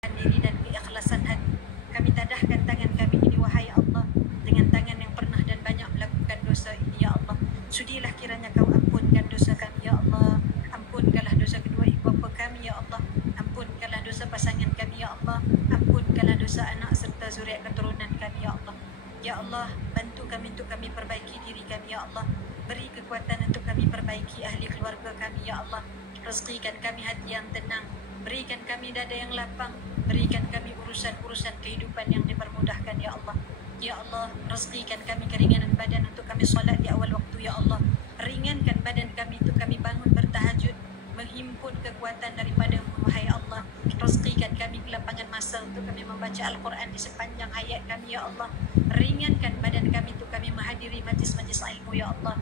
diri dan keikhlasan hati. Kami tadahkan tangan kami ini, wahai Allah, dengan tangan yang pernah dan banyak melakukan dosa ini, ya Allah. Sudilah kiranya kau ampunkan dosa kami, ya Allah. Ampunkanlah dosa kedua ibu bapa kami, ya Allah. Ampunkanlah dosa pasangan kami, ya Allah. Ampunkanlah dosa anak serta zuriat keturunan kami, ya Allah. Ya Allah, bantu kami untuk kami perbaiki diri kami, ya Allah. Beri kekuatan untuk kami perbaiki ahli keluarga kami, ya Allah. Rezekikan kami hati yang tenang, berikan kami dada yang lapang, berikan kami urusan-urusan kehidupan yang dipermudahkan, ya Allah. Ya Allah, rezekikan kami keringanan badan untuk kami solat di awal waktu, ya Allah. Ringankan badan kami untuk kami bangun bertahajud, menghimpun kekuatan daripada-Mu, wahai Allah. Rezekikan kami kelapangan masa untuk kami membaca Al-Quran di sepanjang hayat kami, ya Allah. Ringankan badan kami untuk kami menghadiri majlis-majlis ilmu, ya Allah.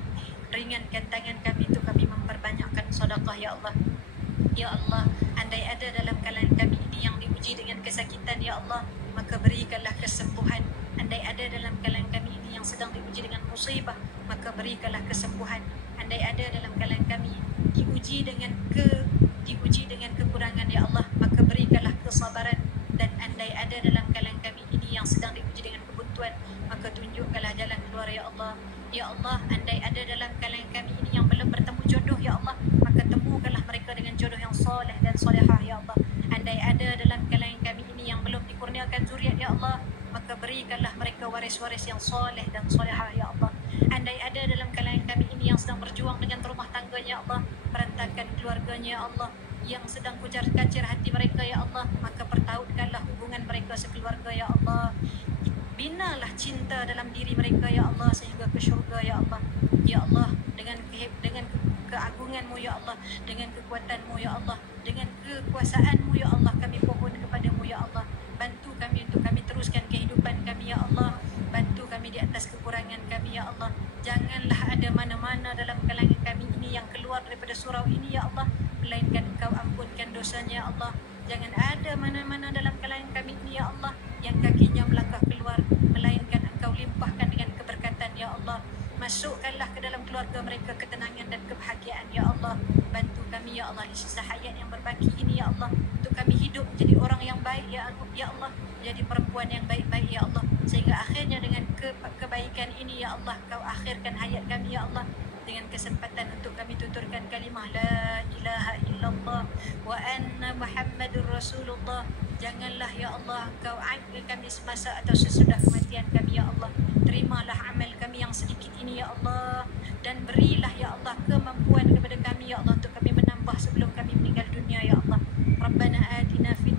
Ringankan tangan kami untuk kami memperbanyakkan sedekah, ya Allah. Ya Allah, andai ada dalam kalangan kami ini yang diuji dengan kesakitan, ya Allah, maka berikanlah kesembuhan. Andai ada dalam kalangan kami ini yang sedang diuji dengan musibah, maka berikanlah kesembuhan. Andai ada dalam kalangan kami diuji dengan kekurangan, ya Allah, maka berikanlah kesabaran. Dan andai ada dalam kalangan kami ini yang sedang diuji dengan kebuntuan, maka tunjukkanlah jalan keluar, ya Allah. Ya Allah, andai ada dalam kalangan kami ini yang belum bertemu jodoh, ya Allah, maka temukanlah mereka dengan jodoh yang soleh dan solehah, ya Allah. Andai ada dalam kalangan kami ini yang belum dikurniakan zuriat, ya Allah, maka berikanlah mereka waris-waris yang soleh dan solehah, ya Allah. Andai ada dalam kalangan kami ini yang sedang berjuang dengan rumah tangganya, ya Allah, berantakan keluarganya, ya Allah, yang sedang kucar-kacir hati mereka, ya Allah, maka pertautkanlah hubungan mereka sekeluarga, ya Allah. Binalah cinta dalam diri mereka, ya Allah, sehingga ke syurga, ya Allah. Ya Allah, dengan keagungan-Mu, ya Allah, dengan kekuatan-Mu, ya Allah, dengan kekuasaan-Mu, ya Allah, kami mohon kepada-Mu, ya Allah. Bantu kami untuk kami teruskan kehidupan kami, ya Allah. Bantu kami di atas kekurangan kami, ya Allah. Janganlah ada mana-mana dalam kalangan kami ini yang keluar daripada surau ini, ya Allah, melainkan Engkau ampunkan dosanya, ya Allah. Jangan ada mana-mana dalam kalangan kami ini, ya Allah, yang kakinya melangkah keluar, melainkan Engkau limpahkan dengan keberkatan, ya Allah. Masukkanlah ke dalam keluarga mereka ketenangan dan kebahagiaan, ya Allah. Bantu kami, ya Allah, di sisa hayat yang berbaki ini, ya Allah, untuk kami hidup menjadi orang yang baik, ya Allah, menjadi perempuan yang baik-baik, ya Allah, sehingga akhirnya dengan kebaikan ini, ya Allah, Kau akhirkan hayat kami, ya Allah, dengan kesempatan untuk kami tuturkan kalimah la ilaha illallah wa anna Muhammadur Rasulullah. Janganlah, ya Allah, Kau adil kami semasa atau sesudah kematian kami, ya Allah. Terimalah amal kami yang sedikit ini, ya Allah, dan berilah, ya Allah, kemampuan kepada kami, ya Allah, untuk kami menambah sebelum kami meninggal dunia, ya Allah. Rabbana atina fid